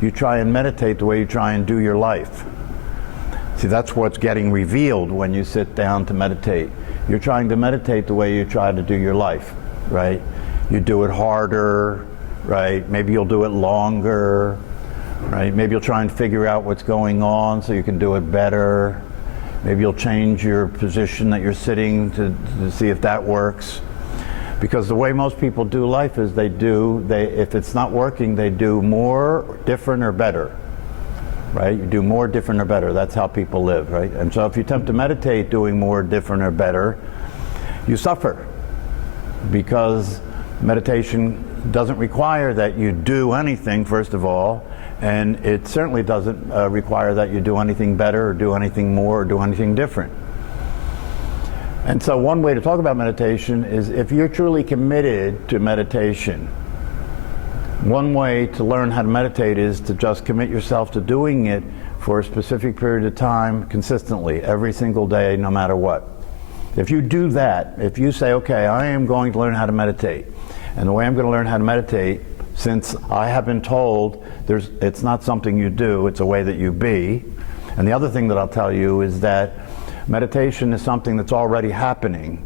You try and meditate the way you try and do your life. See, that's what's getting revealed when you sit down to meditate. You're trying to meditate the way you try to do your life, right? You do it harder, right? Maybe you'll do it longer, right? Maybe you'll try and figure out what's going on so you can do it better. Maybe you'll change your position that you're sitting to see if that works. Because the way most people do life is if it's not working, they do more, different, or better. Right? You do more, different, or better. That's how people live, right? And so if you attempt to meditate doing more, different, or better, you suffer. Because meditation doesn't require that you do anything, first of all, and it certainly doesn't require that you do anything better, or do anything more, or do anything different. And so one way to talk about meditation is if you're truly committed to meditation, one way to learn how to meditate is to just commit yourself to doing it for a specific period of time consistently, every single day, no matter what. If you do that, if you say, okay, I am going to learn how to meditate, and the way I'm going to learn how to meditate, since I have been told it's not something you do, it's a way that you be. And the other thing that I'll tell you is that meditation is something that's already happening,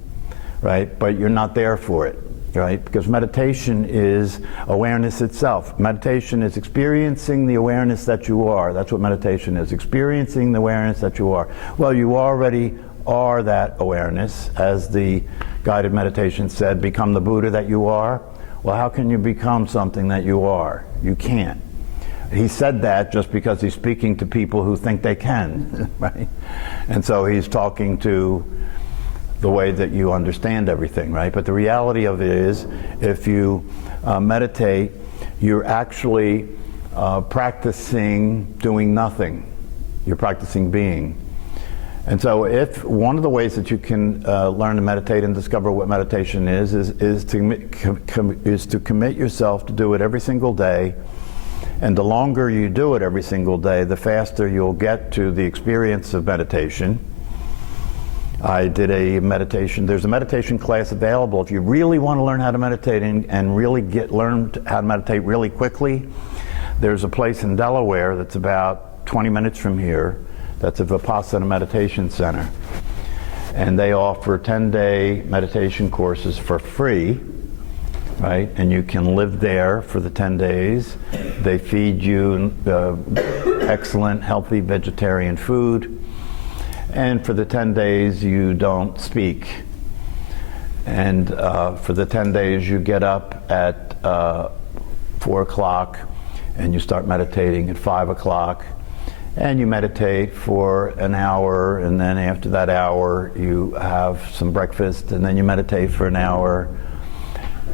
right? But you're not there for it, right? Because meditation is awareness itself. Meditation is experiencing the awareness that you are. That's what meditation is, experiencing the awareness that you are. Well, you already are that awareness. As the guided meditation said, become the Buddha that you are. Well, how can you become something that you are? You can't. He said that just because he's speaking to people who think they can, right? And so he's talking to the way that you understand everything, right? But the reality of it is, if you meditate, you're actually practicing doing nothing. You're practicing being. And so if one of the ways that you can learn to meditate and discover what meditation is to commit yourself to do it every single day. And the longer you do it every single day, the faster you'll get to the experience of meditation. I did a meditation, there's a meditation class available. If you really want to learn how to meditate and really learn how to meditate really quickly, there's a place in Delaware that's about 20 minutes from here. That's a Vipassana meditation center. And they offer 10-day meditation courses for free. Right, and you can live there for the 10 days. They feed you excellent, healthy vegetarian food. And for the 10 days, you don't speak. And for the 10 days, you get up at 4 o'clock and you start meditating at 5 o'clock. And you meditate for an hour, and then after that hour, you have some breakfast, and then you meditate for an hour.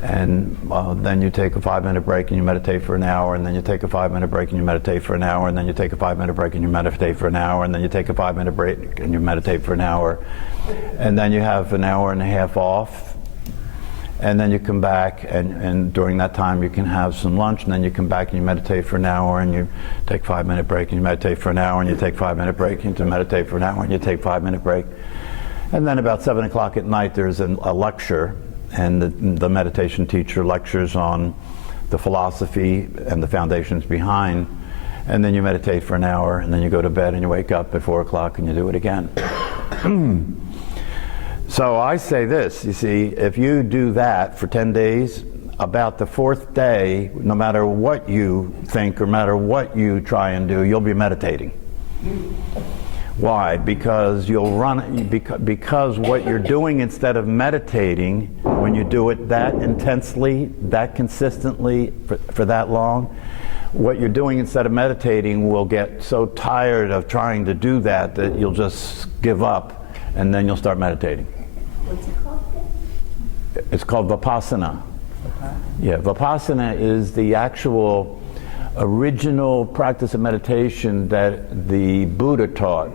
And then you take a 5-minute break and you meditate for an hour, and then you take a 5-minute break and you meditate for an hour, and then you take a 5-minute break and you meditate for an hour, and then you take a 5-minute break and you meditate for an hour. And then you have an hour and a half off, and then you come back, and during that time you can have some lunch, and then you come back and you meditate for an hour, and you take a 5-minute break and you meditate for an hour, and you take a 5-minute break and you meditate for an hour, and you take a 5-minute break. And then about 7 o'clock at night there's a lecture, and the meditation teacher lectures on the philosophy and the foundations behind, and then you meditate for an hour, and then you go to bed and you wake up at 4 o'clock and you do it again. So I say this, you see, if you do that for 10 days, about the 4th day, no matter what you think or no matter what you try and do, you'll be meditating. Why? Because because what you're doing instead of meditating, when you do it that intensely, that consistently, for that long, what you're doing instead of meditating will get so tired of trying to do that you'll just give up, and then you'll start meditating. What's it called? It's called Vipassana. Yeah, Vipassana is the actual original practice of meditation that the Buddha taught.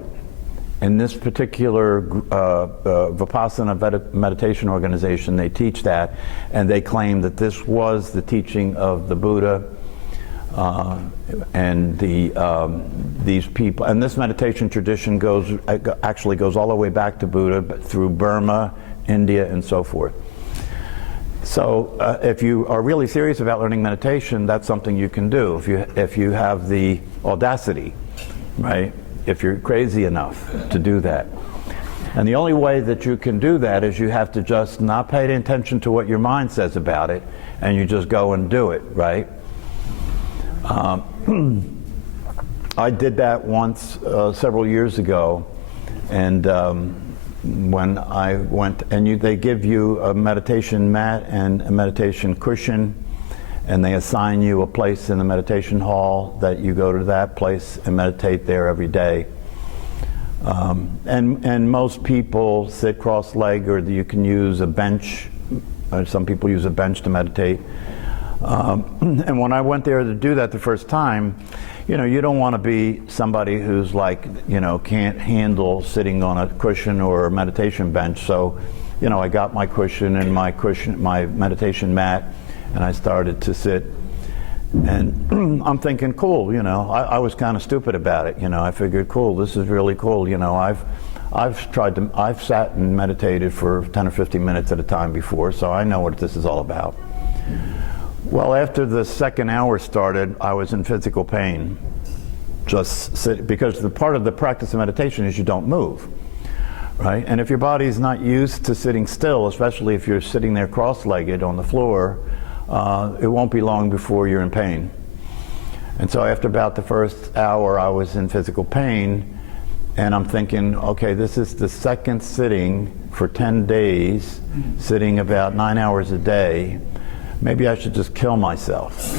In this particular Vipassana meditation organization, they teach that, and they claim that this was the teaching of the Buddha and these people. And this meditation tradition actually goes all the way back to Buddha, but through Burma, India, and so forth. So if you are really serious about learning meditation, that's something you can do if you have the audacity, right? If you're crazy enough to do that. And the only way that you can do that is you have to just not pay attention to what your mind says about it, and you just go and do it, right? I did that once several years ago, and when I went, and they give you a meditation mat and a meditation cushion, and they assign you a place in the meditation hall that you go to that place and meditate there every day. And most people sit cross-legged, or you can use a bench. Some people use a bench to meditate. And when I went there to do that the first time, you don't want to be somebody who's like, can't handle sitting on a cushion or a meditation bench. So, I got my cushion and my meditation mat, and I started to sit. And I'm thinking, cool, I was kind of stupid about it. I figured, cool, this is really cool. I've sat and meditated for 10 or 15 minutes at a time before, so I know what this is all about. Well, after the second hour started, I was in physical pain. Because the part of the practice of meditation is you don't move, right? And if your body's not used to sitting still, especially if you're sitting there cross-legged on the floor, it won't be long before you're in pain. And so after about the first hour, I was in physical pain, and I'm thinking, okay, this is the second sitting for 10 days, sitting about 9 hours a day. Maybe I should just kill myself.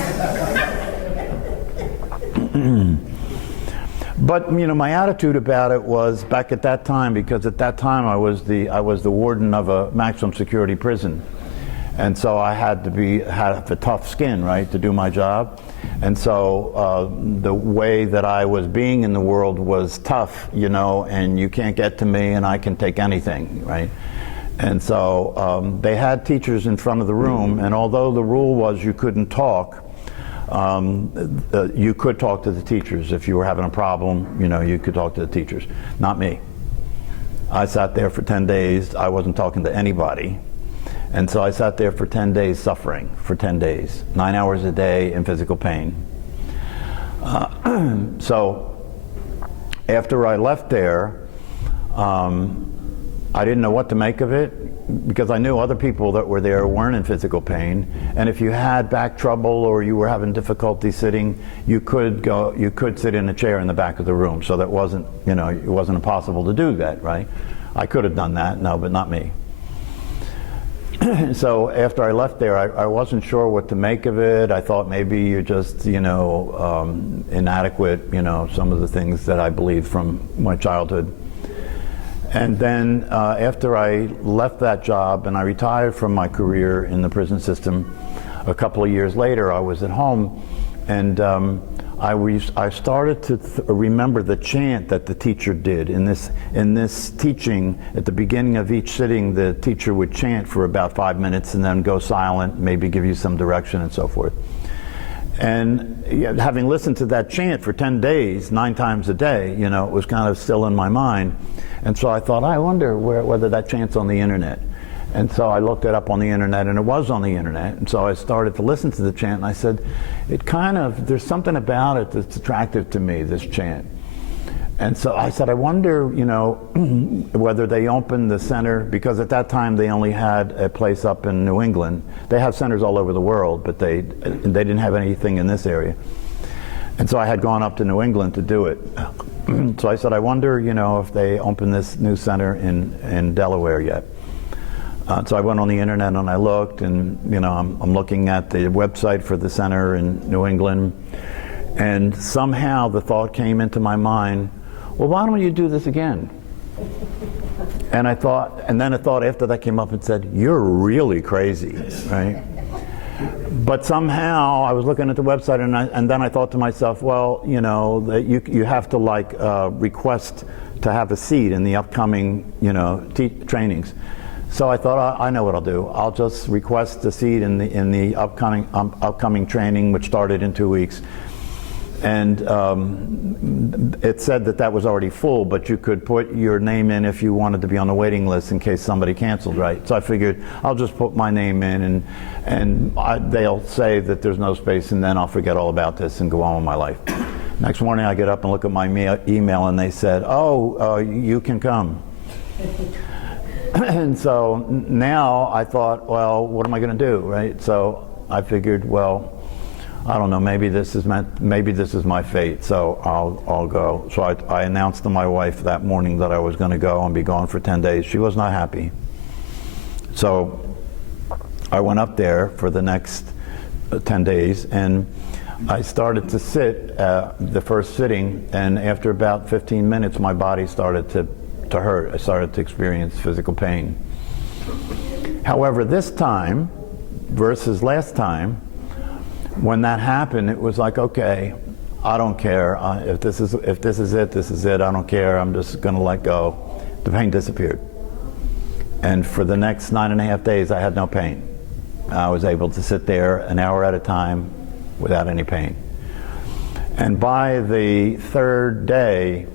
But my attitude about it was, back at that time, because at that time I was the warden of a maximum security prison, and so I had to have a tough skin, right, to do my job. And so the way that I was being in the world was tough, and you can't get to me, and I can take anything, right? And so they had teachers in front of the room, and although the rule was you couldn't talk, you could talk to the teachers. If you were having a problem, you could talk to the teachers. Not me. I sat there for 10 days. I wasn't talking to anybody. And so I sat there for 10 days suffering, for 10 days, 9 hours a day in physical pain. So after I left there, I didn't know what to make of it, because I knew other people that were there weren't in physical pain. And if you had back trouble or you were having difficulty sitting, you could sit in a chair in the back of the room. So that wasn't, it wasn't impossible to do that, right? I could have done that, no, but not me. So after I left there, I wasn't sure what to make of it. I thought maybe you're just, inadequate, some of the things that I believed from my childhood. And then after I left that job and I retired from my career in the prison system, a couple of years later I was at home, and I started to remember the chant that the teacher did. In this teaching, at the beginning of each sitting, the teacher would chant for about 5 minutes and then go silent, maybe give you some direction and so forth. And having listened to that chant for 10 days, 9 times a day, it was kind of still in my mind. And so I thought, I wonder whether that chant's on the internet. And so I looked it up on the internet, and it was on the internet. And so I started to listen to the chant, and I said, there's something about it that's attractive to me, this chant. And so I said, I wonder, whether they opened the center, because at that time they only had a place up in New England. They have centers all over the world, but they didn't have anything in this area. And so I had gone up to New England to do it. So I said, I wonder, if they opened this new center in Delaware yet. So I went on the internet and I looked, and I'm looking at the website for the center in New England, and somehow the thought came into my mind, well, why don't you do this again? And then a thought after that came up and said, you're really crazy, right? But somehow I was looking at the website, and then I thought to myself, well, that you have to request to have a seat in the upcoming trainings. So I thought, I know what I'll do. I'll just request a seat in the upcoming training, which started in 2 weeks. And it said that that was already full, but you could put your name in if you wanted to be on the waiting list in case somebody canceled, right? So I figured I'll just put my name in, and they'll say that there's no space, and then I'll forget all about this and go on with my life. Next morning I get up and look at my email, and they said, oh, you can come. And so now I thought, well, what am I going to do, right? So I figured, well, I don't know, maybe this is my fate, so I'll go. So I announced to my wife that morning that I was going to go and be gone for 10 days. She was not happy. So I went up there for the next 10 days, and I started to sit the first sitting, and after about 15 minutes my body started to hurt. I started to experience physical pain. However, this time versus last time, when that happened, it was like, okay, I don't care. If this is it, this is it. I don't care. I'm just going to let go. The pain disappeared. And for the next 9.5 days, I had no pain. I was able to sit there an hour at a time without any pain. And by the third day,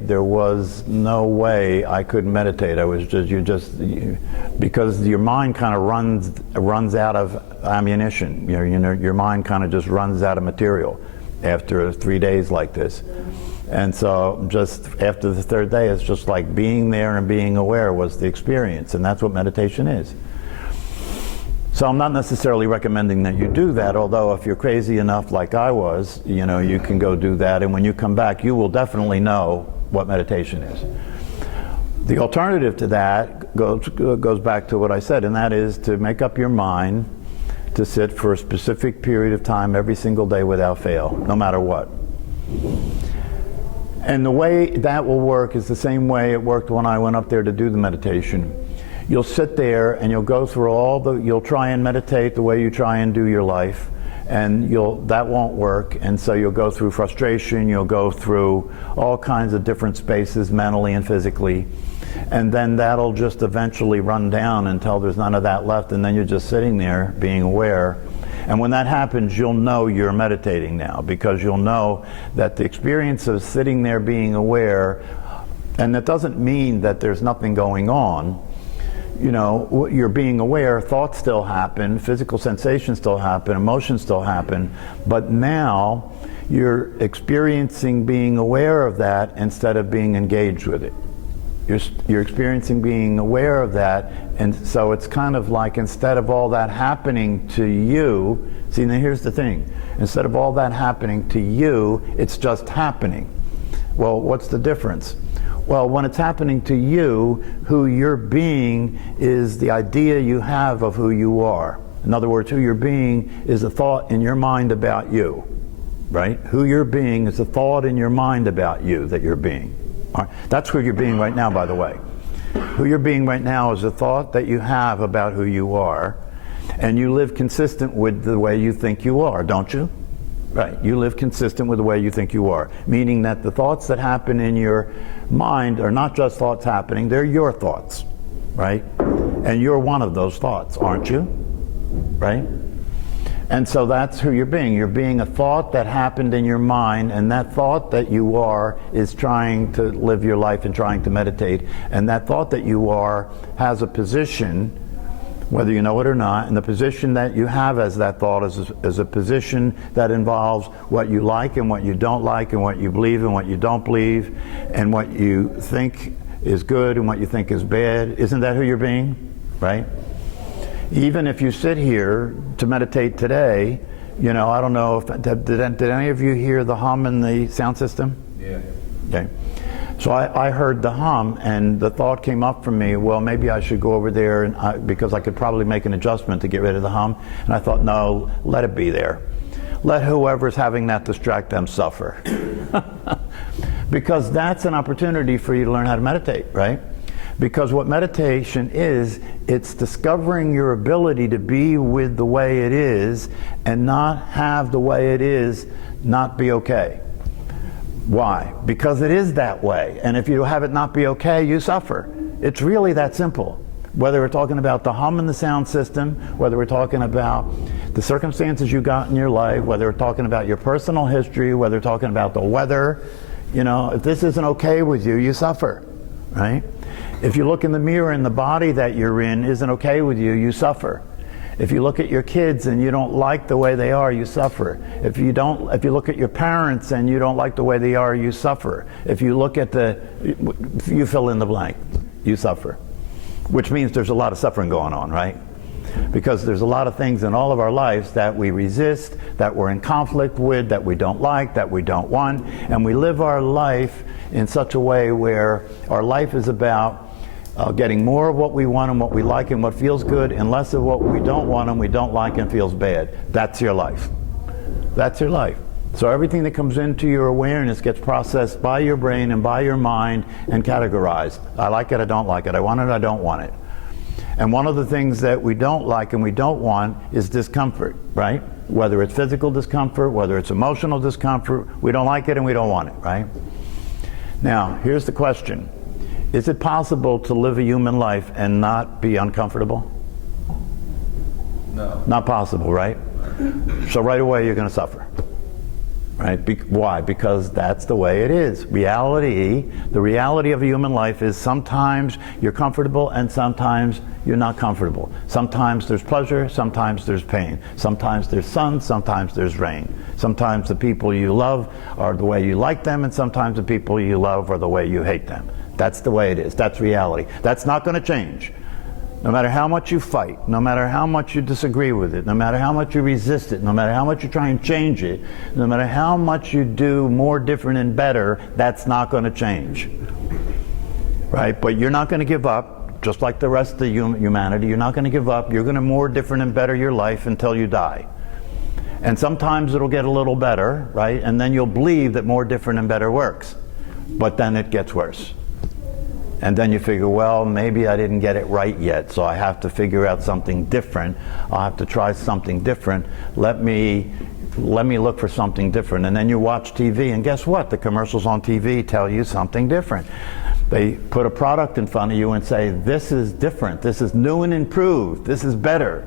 there was no way I could meditate. I was because your mind kind of runs out of ammunition. Your mind kind of just runs out of material after 3 days like this. And so just after the third day, it's just like being there and being aware was the experience, and that's what meditation is. So I'm not necessarily recommending that you do that, although if you're crazy enough like I was, you can go do that, and when you come back, you will definitely know what meditation is. The alternative to that goes back to what I said, and that is to make up your mind to sit for a specific period of time every single day without fail, no matter what. And the way that will work is the same way it worked when I went up there to do the meditation. You'll sit there and you'll go through you'll try and meditate the way you try and do your life, and that won't work, and so you'll go through frustration, you'll go through all kinds of different spaces mentally and physically, and then that'll just eventually run down until there's none of that left, and then you're just sitting there being aware. And when that happens, you'll know you're meditating now, because you'll know that the experience of sitting there being aware, and that doesn't mean that there's nothing going on. You're being aware, thoughts still happen, physical sensations still happen, emotions still happen, but now you're experiencing being aware of that instead of being engaged with it. You're experiencing being aware of that, and so it's kind of like, instead of all that happening to you, see, now here's the thing, instead of all that happening to you, it's just happening. Well, what's the difference? Well, when it's happening to you, who you're being is the idea you have of who you are. In other words, who you're being is a thought in your mind about you, right? Who you're being is a thought in your mind about you that you're being. All right? That's who you're being right now, by the way. Who you're being right now is a thought that you have about who you are, and you live consistent with the way you think you are, don't you? Right, you live consistent with the way you think you are, meaning that the thoughts that happen in your mind are not just thoughts happening, they're your thoughts, right? And you're one of those thoughts, aren't you? Right? And so that's who you're being. You're being a thought that happened in your mind, and that thought that you are is trying to live your life and trying to meditate. And that thought that you are has a position, whether you know it or not, and the position that you have as that thought is a position that involves what you like and what you don't like, and what you believe and what you don't believe, and what you think is good and what you think is bad. Isn't that who you're being? Right? Even if you sit here to meditate today, I don't know if did any of you hear the hum in the sound system? Yeah. Okay. So I heard the hum, and the thought came up for me, well, maybe I should go over there because I could probably make an adjustment to get rid of the hum. And I thought, no, let it be there. Let whoever's having that distract them suffer. Because that's an opportunity for you to learn how to meditate, right? Because what meditation is, it's discovering your ability to be with the way it is and not have the way it is not be okay. Why? Because it is that way. And if you have it not be okay, you suffer. It's really that simple. Whether we're talking about the hum in the sound system, whether we're talking about the circumstances you got in your life, whether we're talking about your personal history, whether we're talking about the weather, you know, if this isn't okay with you, you suffer, right? If you look in the mirror and the body that you're in isn't okay with you, you suffer. If you look at your kids and you don't like the way they are, you suffer. If you look at your parents and you don't like the way they are, you suffer. If you look at you fill in the blank, you suffer. Which means there's a lot of suffering going on, right? Because there's a lot of things in all of our lives that we resist, that we're in conflict with, that we don't like, that we don't want, and we live our life in such a way where our life is about getting more of what we want and what we like and what feels good, and less of what we don't want and we don't like and feels bad. That's your life. That's your life. So everything that comes into your awareness gets processed by your brain and by your mind and categorized. I like it, I don't like it. I want it, I don't want it. And one of the things that we don't like and we don't want is discomfort, right? Whether it's physical discomfort, whether it's emotional discomfort, we don't like it and we don't want it, right? Now, here's the question. Is it possible to live a human life and not be uncomfortable? No. Not possible, right? So right away you're going to suffer. Right? Why? Because that's the way it is. Reality, the reality of a human life is sometimes you're comfortable and sometimes you're not comfortable. Sometimes there's pleasure, sometimes there's pain. Sometimes there's sun, sometimes there's rain. Sometimes the people you love are the way you like them, and sometimes the people you love are the way you hate them. That's the way it is. That's reality. That's not going to change. No matter how much you fight, no matter how much you disagree with it, no matter how much you resist it, no matter how much you try and change it, no matter how much you do more, different, and better, that's not going to change. Right? But you're not going to give up, just like the rest of humanity. You're not going to give up. You're going to more, different, and better your life until you die. And sometimes it'll get a little better, right? And then you'll believe that more, different, and better works. But then it gets worse. And then you figure, well, maybe I didn't get it right yet, so I have to figure out something different. I'll have to try something different. Let me look for something different. And then you watch TV, and guess what? The commercials on TV tell you something different. They put a product in front of you and say, this is different. This is new and improved. This is better.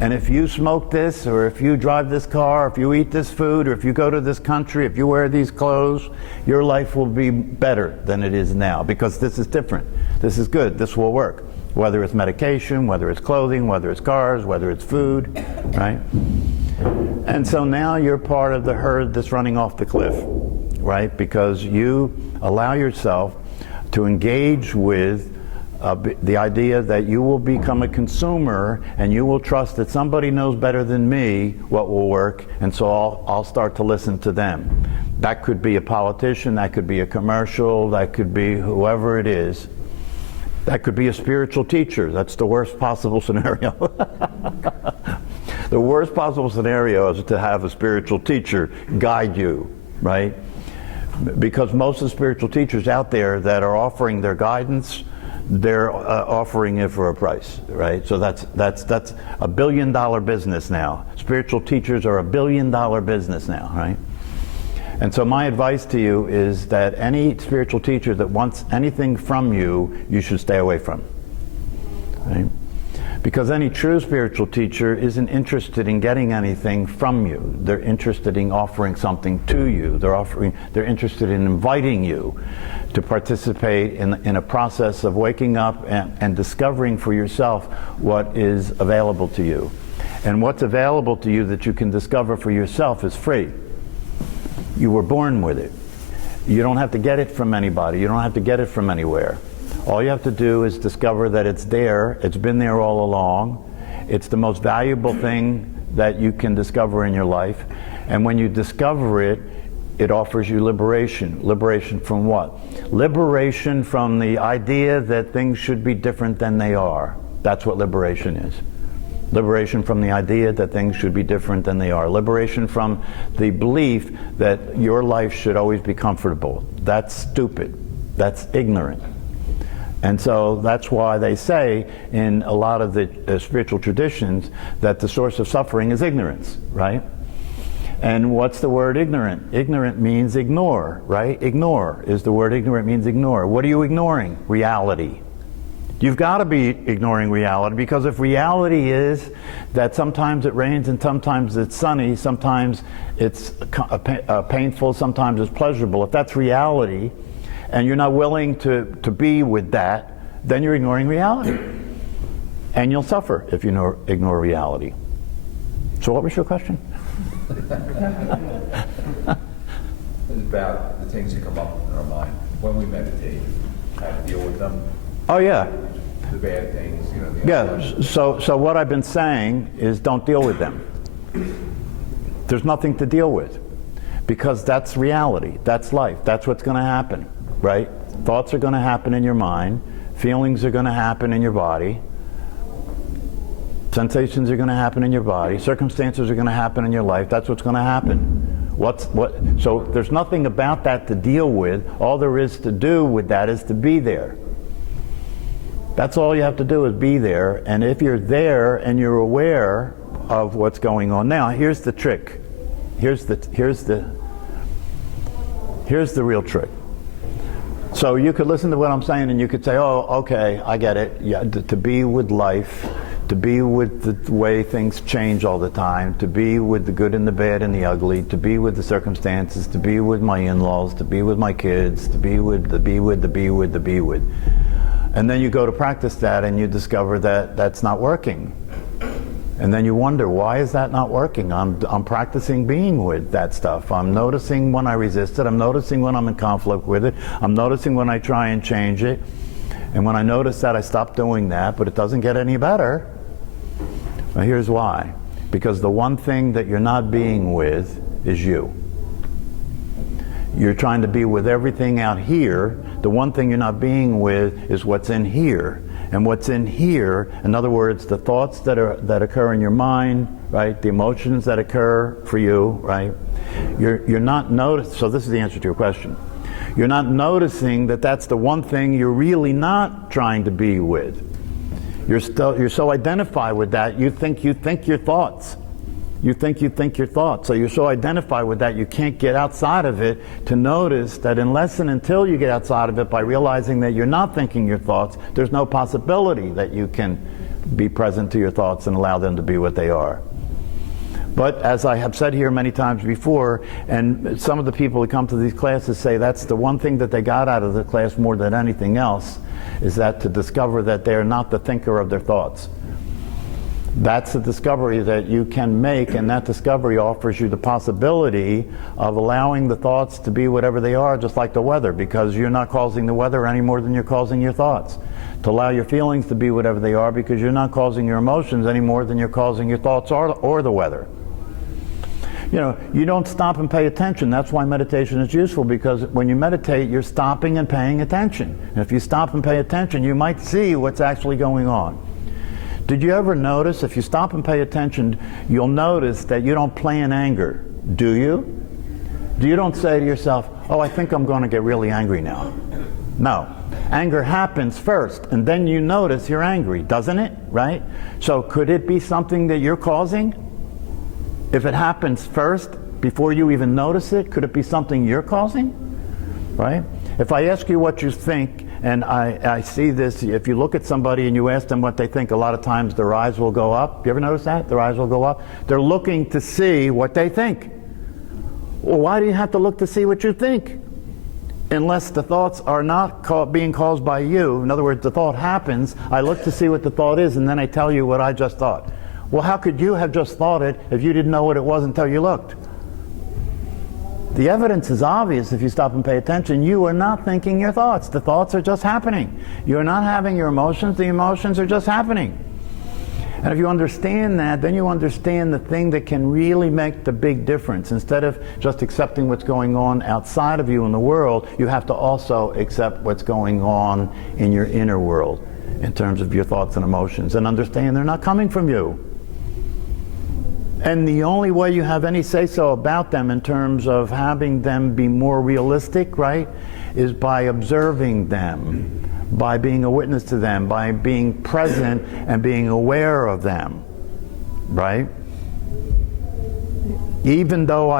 And if you smoke this, or if you drive this car, if you eat this food, or if you go to this country, if you wear these clothes, your life will be better than it is now, because this is different. This is good. This will work. Whether it's medication, whether it's clothing, whether it's cars, whether it's food, right? And so now you're part of the herd that's running off the cliff, right? Because you allow yourself to engage with the idea that you will become a consumer and you will trust that somebody knows better than me what will work, and so I'll start to listen to them. That could be a politician, that could be a commercial, that could be whoever it is. That could be a spiritual teacher. That's the worst possible scenario. The worst possible scenario is to have a spiritual teacher guide you, right? Because most of the spiritual teachers out there that are offering their guidance, they're offering it for a price, right? So that's $1 billion business now. Spiritual teachers are $1 billion business now, right? And so my advice to you is that any spiritual teacher that wants anything from you, you should stay away from, right? Because any true spiritual teacher isn't interested in getting anything from you. They're interested in offering something to you. They're interested in inviting you to participate in a process of waking up and discovering for yourself what is available to you. And what's available to you that you can discover for yourself is free. You were born with it. You don't have to get it from anybody. You don't have to get it from anywhere. All you have to do is discover that it's there. It's been there all along. It's the most valuable thing that you can discover in your life. And when you discover it, it offers you liberation. Liberation from what? Liberation from the idea that things should be different than they are. That's what liberation is. Liberation from the idea that things should be different than they are. Liberation from the belief that your life should always be comfortable. That's stupid. That's ignorant. And so that's why they say in a lot of the spiritual traditions that the source of suffering is ignorance, right? And what's the word ignorant? Ignorant means ignore, right? Ignore is the word. Ignorant means ignore. What are you ignoring? Reality. You've got to be ignoring reality, because if reality is that sometimes it rains and sometimes it's sunny, sometimes it's painful, sometimes it's pleasurable, if that's reality and you're not willing to be with that, then you're ignoring reality. And you'll suffer if you ignore reality. So what was your question? It's about the things that come up in our mind when we meditate, how to deal with them. Oh yeah. The bad things, you know. Yeah, so what I've been saying is don't deal with them. There's nothing to deal with, because that's reality, that's life, that's what's going to happen, right? Thoughts are going to happen in your mind, feelings are going to happen in your body, sensations are going to happen in your body, circumstances are going to happen in your life, that's what's going to happen. So there's nothing about that to deal with. All there is to do with that is to be there. That's all you have to do, is be there. And if you're there and you're aware of what's going on. Now, here's the trick. Here's the real trick. So you could listen to what I'm saying and you could say, oh, okay, I get it. Yeah, to be with life, to be with the way things change all the time, to be with the good and the bad and the ugly, to be with the circumstances, to be with my in-laws, to be with my kids, to be with. And then you go to practice that and you discover that that's not working. And then you wonder, why is that not working? I'm practicing being with that stuff. I'm noticing when I resist it. I'm noticing when I'm in conflict with it. I'm noticing when I try and change it. And when I notice that, I stop doing that, but it doesn't get any better. Well, here's why. Because the one thing that you're not being with is you. You're trying to be with everything out here. The one thing you're not being with is what's in here. And what's in here, in other words, the thoughts that occur in your mind, right? The emotions that occur for you, right? You're not noticing. So this is the answer to your question. You're not noticing that that's the one thing you're really not trying to be with. You're so identified with that, you think your thoughts. You think your thoughts. So you're so identified with that, you can't get outside of it to notice that unless and until you get outside of it by realizing that you're not thinking your thoughts, there's no possibility that you can be present to your thoughts and allow them to be what they are. But as I have said here many times before, and some of the people who come to these classes say that's the one thing that they got out of the class more than anything else, is that to discover that they're not the thinker of their thoughts. That's a discovery that you can make, and that discovery offers you the possibility of allowing the thoughts to be whatever they are, just like the weather, because you're not causing the weather any more than you're causing your thoughts. To allow your feelings to be whatever they are, because you're not causing your emotions any more than you're causing your thoughts or the weather. You know, you don't stop and pay attention. That's why meditation is useful, because when you meditate, you're stopping and paying attention. And if you stop and pay attention, you might see what's actually going on. Did you ever notice, if you stop and pay attention, you'll notice that you don't plan anger, do you? You don't say to yourself, oh, I think I'm going to get really angry now. No. Anger happens first, and then you notice you're angry, doesn't it? Right? So could it be something that you're causing? If it happens first, before you even notice it, could it be something you're causing? Right? If I ask you what you think, and I see this, if you look at somebody and you ask them what they think, a lot of times their eyes will go up. You ever notice that? Their eyes will go up. They're looking to see what they think. Well, why do you have to look to see what you think? Unless the thoughts are not being caused by you. In other words, the thought happens, I look to see what the thought is, and then I tell you what I just thought. Well, how could you have just thought it if you didn't know what it was until you looked? The evidence is obvious if you stop and pay attention. You are not thinking your thoughts. The thoughts are just happening. You're not having your emotions. The emotions are just happening. And if you understand that, then you understand the thing that can really make the big difference. Instead of just accepting what's going on outside of you in the world, you have to also accept what's going on in your inner world in terms of your thoughts and emotions, and understand they're not coming from you. And the only way you have any say-so about them in terms of having them be more realistic, right, is by observing them, by being a witness to them, by being present and being aware of them, right? Even though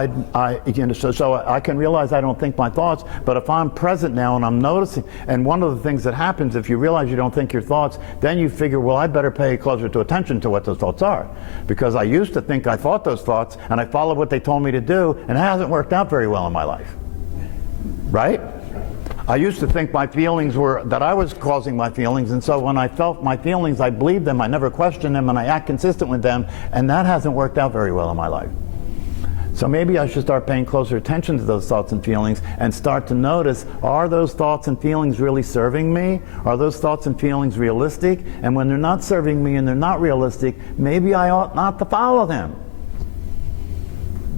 so I can realize I don't think my thoughts, but if I'm present now and I'm noticing, and one of the things that happens if you realize you don't think your thoughts, then you figure, well, I better pay closer to attention to what those thoughts are. Because I used to think I thought those thoughts and I followed what they told me to do, and it hasn't worked out very well in my life. Right? I used to think my feelings were, that I was causing my feelings, and so when I felt my feelings, I believed them, I never questioned them, and I act consistent with them, and that hasn't worked out very well in my life. So maybe I should start paying closer attention to those thoughts and feelings and start to notice, are those thoughts and feelings really serving me? Are those thoughts and feelings realistic? And when they're not serving me and they're not realistic, maybe I ought not to follow them.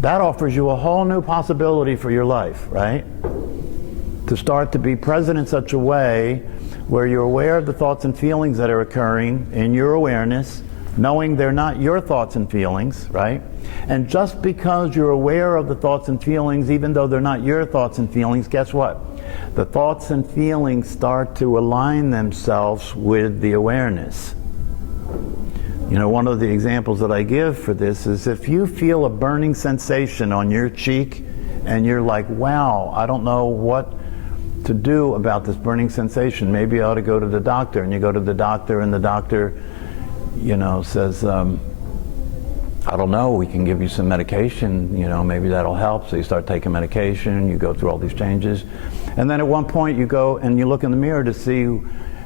That offers you a whole new possibility for your life, right? To start to be present in such a way where you're aware of the thoughts and feelings that are occurring in your awareness, knowing they're not your thoughts and feelings, right? And just because you're aware of the thoughts and feelings, even though they're not your thoughts and feelings, guess what? The thoughts and feelings start to align themselves with the awareness. You know, one of the examples that I give for this is if you feel a burning sensation on your cheek and you're like, wow, I don't know what to do about this burning sensation. Maybe I ought to go to the doctor. And you go to the doctor and the doctor, you know, says, I don't know, we can give you some medication, you know, maybe that'll help. So you start taking medication, you go through all these changes. And then at one point you go and you look in the mirror to see,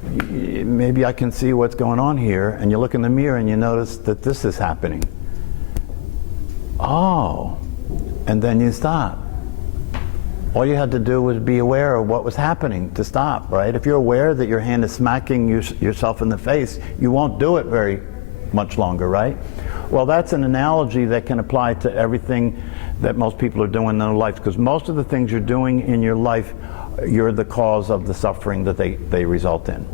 maybe I can see what's going on here. And you look in the mirror and you notice that this is happening. Oh, and then you stop. All you had to do was be aware of what was happening to stop, right? If you're aware that your hand is smacking yourself in the face, you won't do it very much longer, right? Well, that's an analogy that can apply to everything that most people are doing in their life, because most of the things you're doing in your life, you're the cause of the suffering that they result in.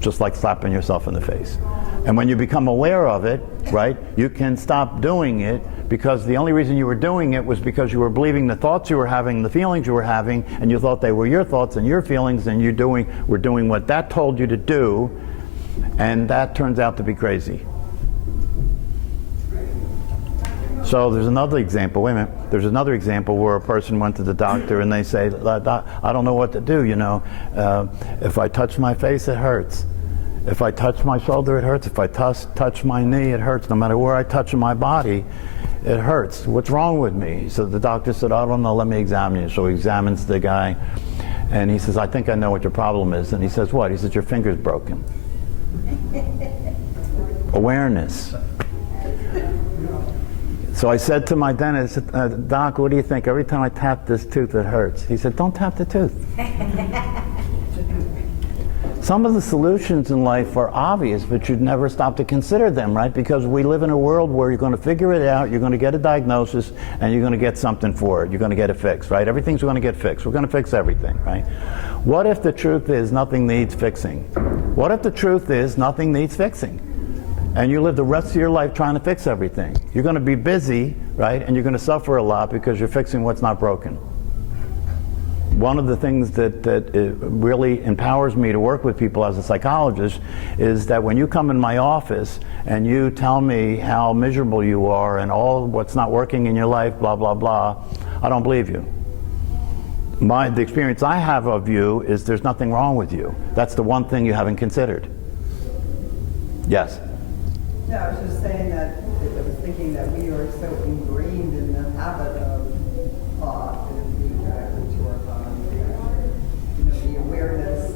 Just like slapping yourself in the face. And when you become aware of it, right, you can stop doing it, because the only reason you were doing it was because you were believing the thoughts you were having, the feelings you were having, and you thought they were your thoughts and your feelings, and you were doing what that told you to do, and that turns out to be crazy. So there's another example, wait a minute, there's another example where a person went to the doctor and they say, I don't know what to do, you know, if I touch my face it hurts. If I touch my shoulder it hurts. If I touch my knee it hurts. No matter where I touch in my body, it hurts. What's wrong with me? So the doctor said, I don't know, let me examine you. So he examines the guy and he says, I think I know what your problem is. And he says, what? He says, your finger's broken. Awareness. So I said to my dentist, Doc, what do you think? Every time I tap this tooth, it hurts. He said, don't tap the tooth. Some of the solutions in life are obvious, but you'd never stop to consider them, right? Because we live in a world where you're going to figure it out, you're going to get a diagnosis, and you're going to get something for it. You're going to get it fixed, right? Everything's going to get fixed. We're going to fix everything, right? What if the truth is nothing needs fixing? What if the truth is nothing needs fixing? And you live the rest of your life trying to fix everything. You're going to be busy, right? And you're going to suffer a lot because you're fixing what's not broken. One of the things that really empowers me to work with people as a psychologist is that when you come in my office and you tell me how miserable you are and all what's not working in your life, blah, blah, blah, I don't believe you. The experience I have of you is there's nothing wrong with you. That's the one thing you haven't considered. Yes? No, I was just saying that I was thinking that we are so ingrained in the habit of thought and being connected to our body. You know, the awareness.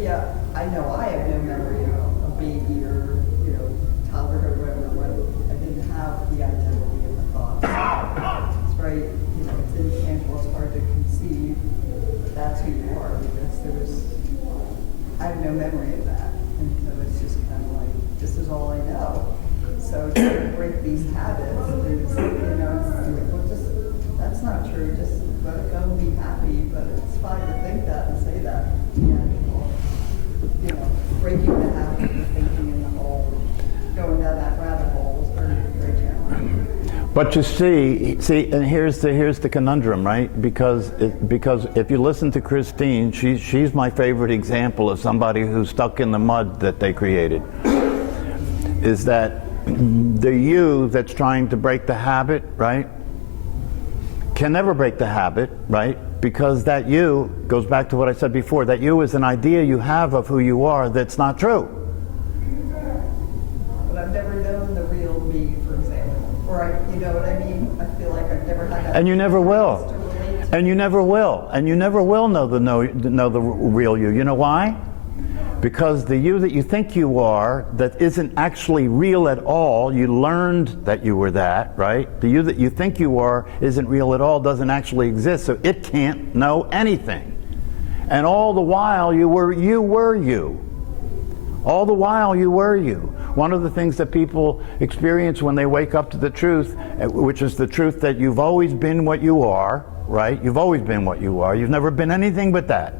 Yeah, I know I have no memory of a baby or, you know, toddler or whatever when I didn't have the identity of the thoughts. It's very, you know, it's intangible, it's hard to conceive, but that's who you are because I have no memory of that. And so it's just kind of like, this is all I know. So to break these habits is, you know, it's like, well, just, that's not true. Just let it go and be happy. But it's fine to think that and say that. You know, breaking the habit of thinking in the hole, going down that rabbit hole is very, very challenging. But you see, and here's the conundrum, right? Because if you listen to Christine, she's my favorite example of somebody who's stuck in the mud that they created. Is that the you that's trying to break the habit, right, can never break the habit, right? Because that you goes back to what I said before. That you is an idea you have of who you are that's not true. But I've never known the real me, for example. Or you know what I mean? I feel like I've never had that. And you never will. To relate to. And you never will. And you never will know the real you. You know why? Because the you that you think you are, that isn't actually real at all, you learned that you were that, right? The you that you think you are isn't real at all, doesn't actually exist, so it can't know anything. And all the while you were you. All the while you were you. One of the things that people experience when they wake up to the truth, which is the truth that you've always been what you are, right? You've always been what you are. You've never been anything but that.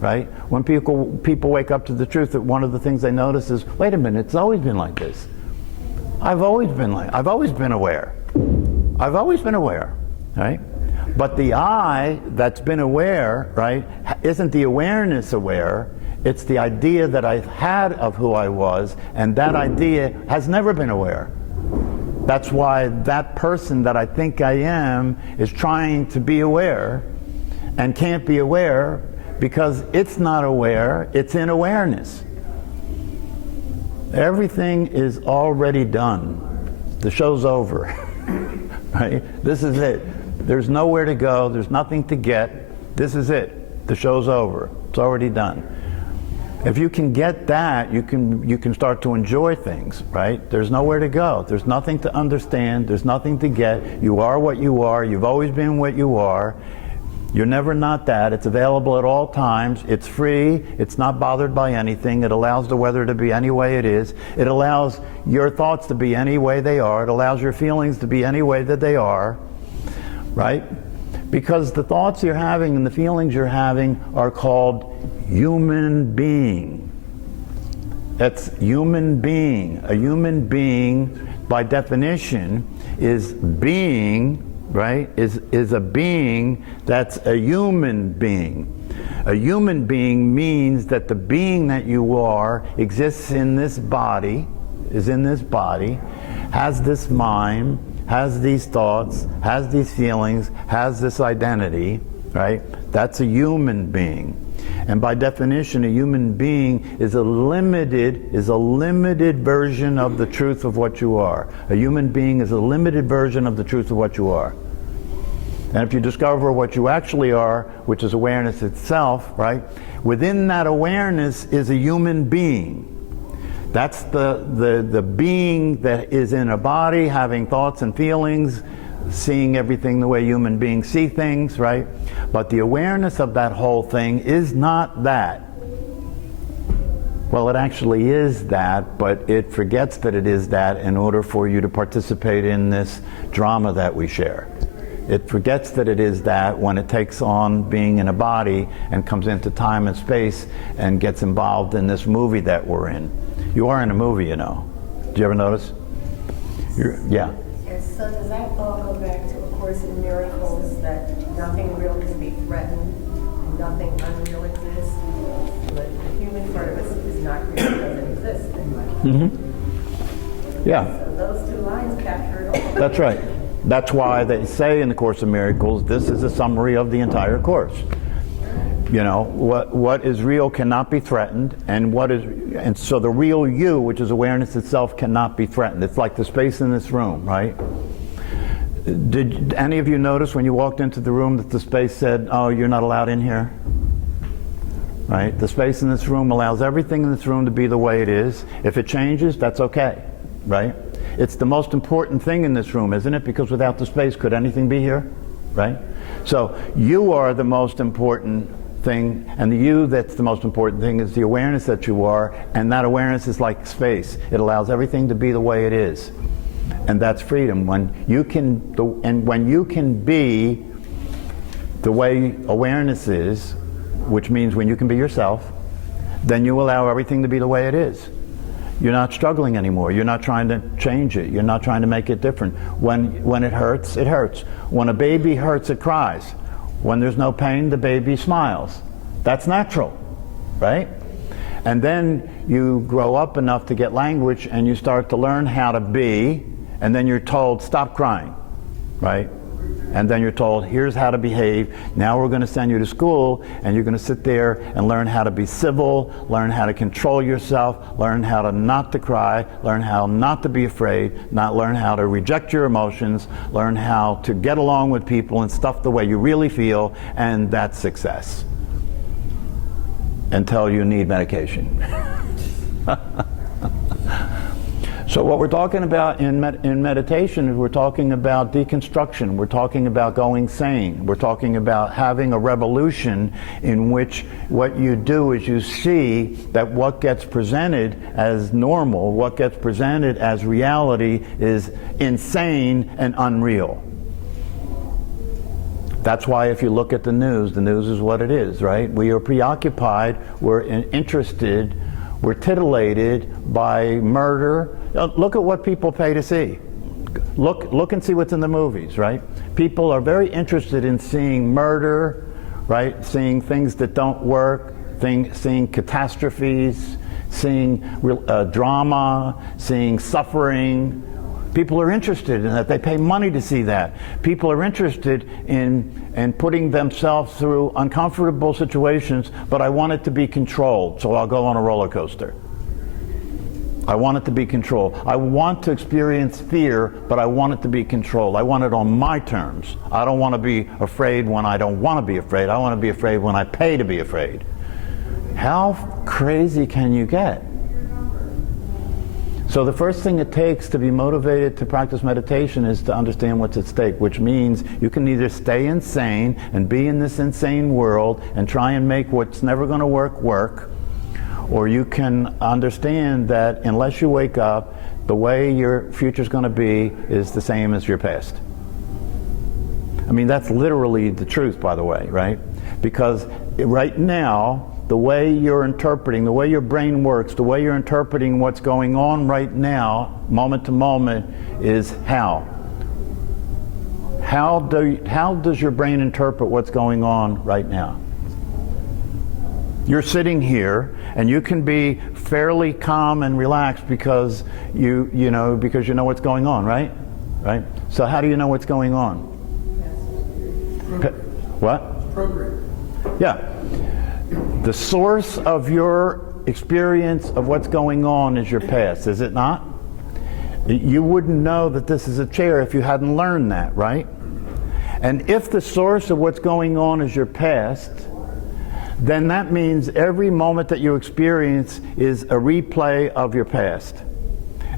Right? When people wake up to the truth, that one of the things they notice is, wait a minute, it's always been like this. I've always been aware. I've always been aware, right? But the I that's been aware, right, isn't the awareness aware, it's the idea that I've had of who I was, and that idea has never been aware. That's why that person that I think I am is trying to be aware and can't be aware, because it's not aware, it's in awareness. Everything is already done. The show's over, right? This is it. There's nowhere to go, there's nothing to get. This is it. The show's over. It's already done. If you can get that, you can start to enjoy things, right? There's nowhere to go. There's nothing to understand, there's nothing to get. You are what you are, you've always been what you are. You're never not that. It's available at all times. It's free. It's not bothered by anything. It allows the weather to be any way it is. It allows your thoughts to be any way they are. It allows your feelings to be any way that they are, right? Because the thoughts you're having and the feelings you're having are called human being. That's human being. A human being, by definition, is being, right, is a being that's a human being. A human being means that the being that you are exists in this body, is in this body, has this mind, has these thoughts, has these feelings, has this identity, right? That's a human being. And by definition, a human being is a limited version of the truth of what you are. A human being is a limited version of the truth of what you are. And if you discover what you actually are, which is awareness itself, right? Within that awareness is a human being. That's the being that is in a body, having thoughts and feelings, seeing everything the way human beings see things, right? But the awareness of that whole thing is not that. Well, it actually is that, but it forgets that it is that in order for you to participate in this drama that we share. It forgets that it is that when it takes on being in a body and comes into time and space and gets involved in this movie that we're in. You are in a movie, you know. Do you ever notice? Yeah. Yes, so does that all go back to A Course in Miracles, that nothing real can be threatened, nothing unreal exists, but the human part of us is not real, doesn't exist anyway. Mm-hmm. Yeah. So those two lines capture it all. That's right. That's why they say in the Course in Miracles, this is a summary of the entire Course. You know, what is real cannot be threatened, and so the real you, which is awareness itself, cannot be threatened. It's like the space in this room, right? Did any of you notice when you walked into the room that the space said, oh, you're not allowed in here? Right? The space in this room allows everything in this room to be the way it is. If it changes, that's okay, right? It's the most important thing in this room, isn't it? Because without the space, could anything be here? Right? So you are the most important thing, and the you that's the most important thing is the awareness that you are, and that awareness is like space. It allows everything to be the way it is. And that's freedom. When you can be the way awareness is, which means when you can be yourself, then you allow everything to be the way it is. You're not struggling anymore. You're not trying to change it. You're not trying to make it different. When it hurts, it hurts. When a baby hurts, it cries. When there's no pain, the baby smiles. That's natural, right? And then you grow up enough to get language and you start to learn how to be, and then you're told, stop crying, right? And then you're told, here's how to behave. Now we're going to send you to school, and you're going to sit there and learn how to be civil, learn how to control yourself, learn how to not to cry, learn how not to be afraid, learn how to reject your emotions, learn how to get along with people and stuff the way you really feel, and that's success. Until you need medication. So what we're talking about in meditation is we're talking about deconstruction. We're talking about going sane. We're talking about having a revolution in which what you do is you see that what gets presented as normal, what gets presented as reality is insane and unreal. That's why if you look at the news is what it is, right? We are preoccupied, we're interested, we're titillated by murder. Look at what people pay to see. Look and see what's in the movies, right? People are very interested in seeing murder, right? Seeing things that don't work, seeing catastrophes, seeing drama, seeing suffering. People are interested in that. They pay money to see that. People are interested in putting themselves through uncomfortable situations, but I want it to be controlled, so I'll go on a roller coaster. I want it to be controlled. I want to experience fear, but I want it to be controlled. I want it on my terms. I don't want to be afraid when I don't want to be afraid. I want to be afraid when I pay to be afraid. How crazy can you get? So the first thing it takes to be motivated to practice meditation is to understand what's at stake, which means you can either stay insane and be in this insane world and try and make what's never going to work, or you can understand that unless you wake up, the way your future's going to be is the same as your past. I mean, that's literally the truth, by the way, right? Because right now, the way you're interpreting, the way your brain works, the way you're interpreting what's going on right now, moment to moment, is how. How does your brain interpret what's going on right now? You're sitting here, and you can be fairly calm and relaxed because you know what's going on, right? Right? So how do you know what's going on? What? Program. Yeah. The source of your experience of what's going on is your past, is it not? You wouldn't know that this is a chair if you hadn't learned that, right? And if the source of what's going on is your past, then that means every moment that you experience is a replay of your past.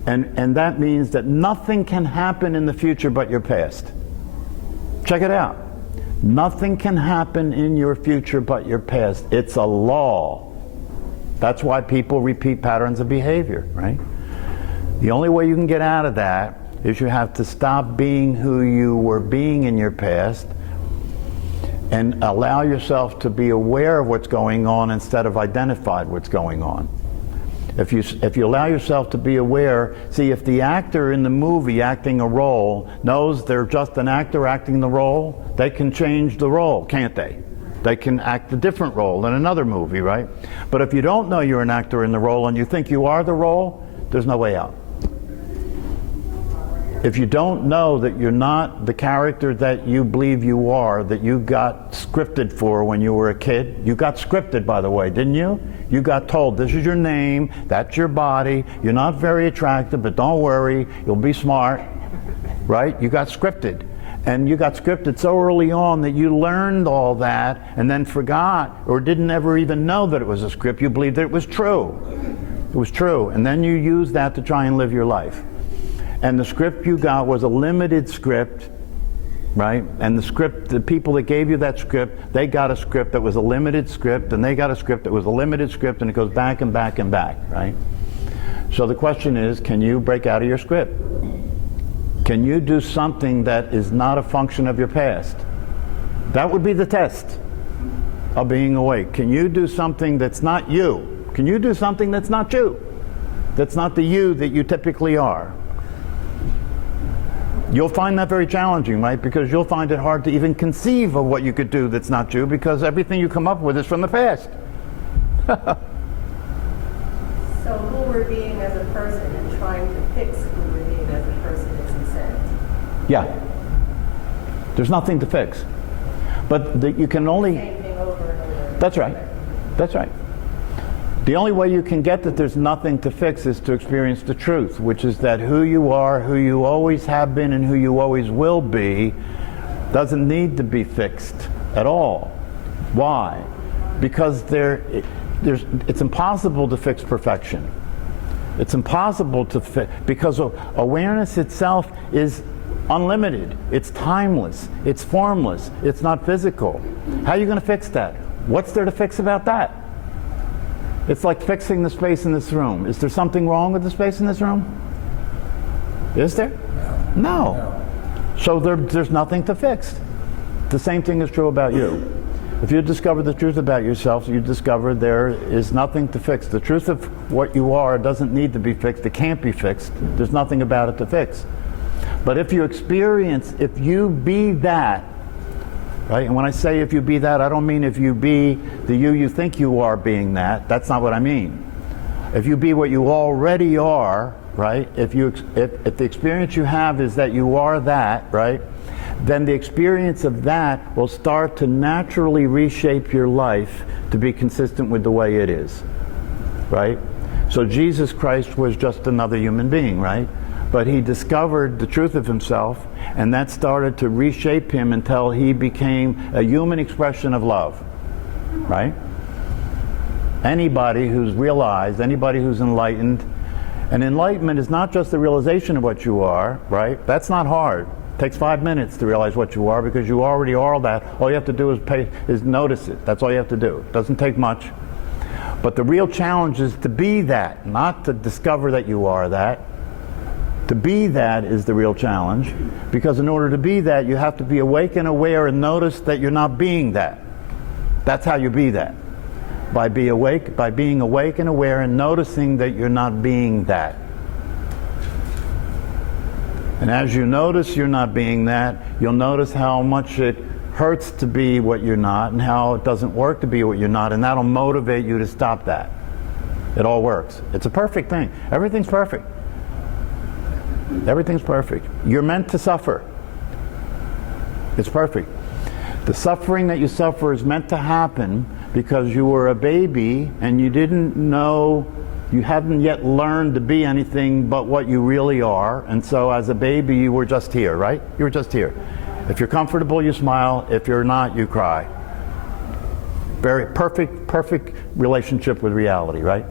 And that means that nothing can happen in the future but your past. Check it out. Nothing can happen in your future but your past. It's a law. That's why people repeat patterns of behavior, right? The only way you can get out of that is you have to stop being who you were being in your past and allow yourself to be aware of what's going on instead of identified what's going on. If you allow yourself to be aware, see, if the actor in the movie acting a role knows they're just an actor acting the role, they can change the role, can't they? They can act a different role in another movie, right? But if you don't know you're an actor in the role and you think you are the role, there's no way out. If you don't know that you're not the character that you believe you are, that you got scripted for when you were a kid, you got scripted, by the way, didn't you? You got told, this is your name, that's your body, you're not very attractive, but don't worry, you'll be smart, right? You got scripted. And you got scripted so early on that you learned all that and then forgot or didn't ever even know that it was a script. You believed that it was true. It was true. And then you used that to try and live your life. And the script you got was a limited script, right? And the people that gave you that script, they got a script that was a limited script, and they got a script that was a limited script, and it goes back and back and back, right? So the question is, can you break out of your script? Can you do something that is not a function of your past? That would be the test of being awake. Can you do something that's not you? Can you do something that's not you? That's not the you that you typically are? You'll find that very challenging, right? Because you'll find it hard to even conceive of what you could do that's not you, because everything you come up with is from the past. person and trying to fix who you're being as a person is insanity. Yeah. There's nothing to fix. But you can only... Same thing over and over. That's right. That's right. The only way you can get that there's nothing to fix is to experience the truth, which is that who you are, who you always have been, and who you always will be doesn't need to be fixed at all. Why? Because it's impossible to fix perfection. It's impossible to fix, because awareness itself is unlimited. It's timeless. It's formless. It's not physical. How are you going to fix that? What's there to fix about that? It's like fixing the space in this room. Is there something wrong with the space in this room? Is there? No. So there's nothing to fix. The same thing is true about you. If you discover the truth about yourself, you discover there is nothing to fix. The truth of what you are doesn't need to be fixed. It can't be fixed. There's nothing about it to fix. But if you experience, if you be that, right? And when I say if you be that, I don't mean if you be the you think you are being that. That's not what I mean. If you be what you already are, right? If the experience you have is that you are that, right? Then the experience of that will start to naturally reshape your life to be consistent with the way it is, right? So Jesus Christ was just another human being, right? But he discovered the truth of himself, and that started to reshape him until he became a human expression of love, right? Anybody who's realized, anybody who's enlightened, and enlightenment is not just the realization of what you are, right? That's not hard. It takes 5 minutes to realize what you are because you already are that. All you have to do is notice it. That's all you have to do. It doesn't take much. But the real challenge is to be that, not to discover that you are that. To be that is the real challenge, because in order to be that, you have to be awake and aware and notice that you're not being that. That's how you be that. By being awake and aware and noticing that you're not being that. And as you notice you're not being that, you'll notice how much it hurts to be what you're not and how it doesn't work to be what you're not, and that'll motivate you to stop that. It all works. It's a perfect thing. Everything's perfect. Everything's perfect. You're meant to suffer. It's perfect. The suffering that you suffer is meant to happen because you were a baby and you didn't know, you hadn't yet learned to be anything but what you really are. And so as a baby, you were just here, right? You were just here. If you're comfortable, you smile. If you're not, you cry. Very perfect relationship with reality, right?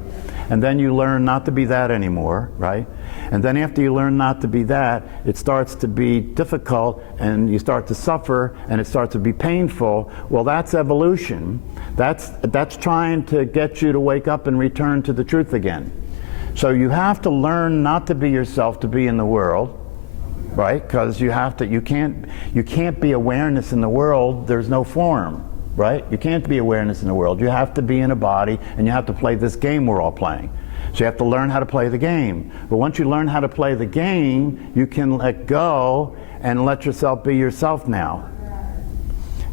And then you learn not to be that anymore, right? And then after you learn not to be that, it starts to be difficult and you start to suffer and it starts to be painful. Well, that's evolution. That's trying to get you to wake up and return to the truth again. So you have to learn not to be yourself to be in the world, right? Because you can't be awareness in the world. There's no form, right? You can't be awareness in the world. You have to be in a body and you have to play this game we're all playing. So you have to learn how to play the game. But once you learn how to play the game, you can let go and let yourself be yourself now.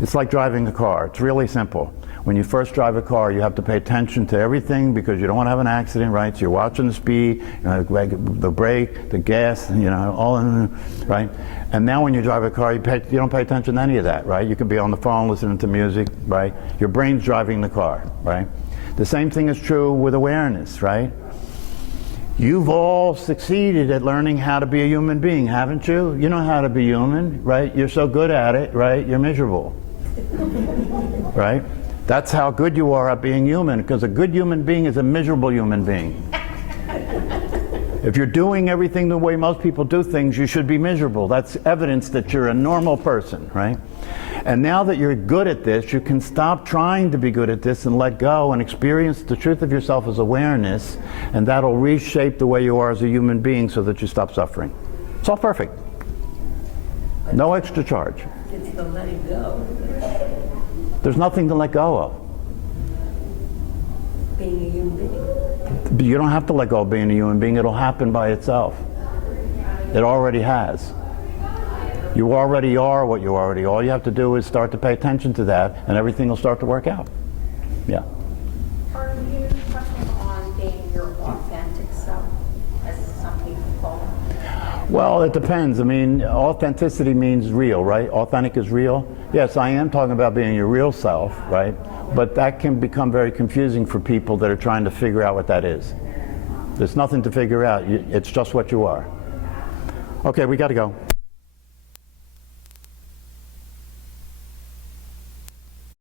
It's like driving a car. It's really simple. When you first drive a car, you have to pay attention to everything because you don't want to have an accident, right? So you're watching the speed, the brake, the gas, all in, right? And now when you drive a car, you don't pay attention to any of that, right? You can be on the phone listening to music, right? Your brain's driving the car, right? The same thing is true with awareness, right? You've all succeeded at learning how to be a human being, haven't you? You know how to be human, right? You're so good at it, right? You're miserable, right? That's how good you are at being human, because a good human being is a miserable human being. If you're doing everything the way most people do things, you should be miserable. That's evidence that you're a normal person, right? And now that you're good at this, you can stop trying to be good at this and let go and experience the truth of yourself as awareness, and that'll reshape the way you are as a human being so that you stop suffering. It's all perfect. No extra charge. It's the letting go. There's nothing to let go of. Being a human being. But you don't have to let go of being a human being. It'll happen by itself. It already has. You already are what you already are. All you have to do is start to pay attention to that, and everything will start to work out. Yeah. Are you touching on being your authentic self Well, it depends. I mean, authenticity means real, right? Authentic is real. Yes, I am talking about being your real self, right? But that can become very confusing for people that are trying to figure out what that is. There's nothing to figure out. It's just what you are. Okay, we got to go.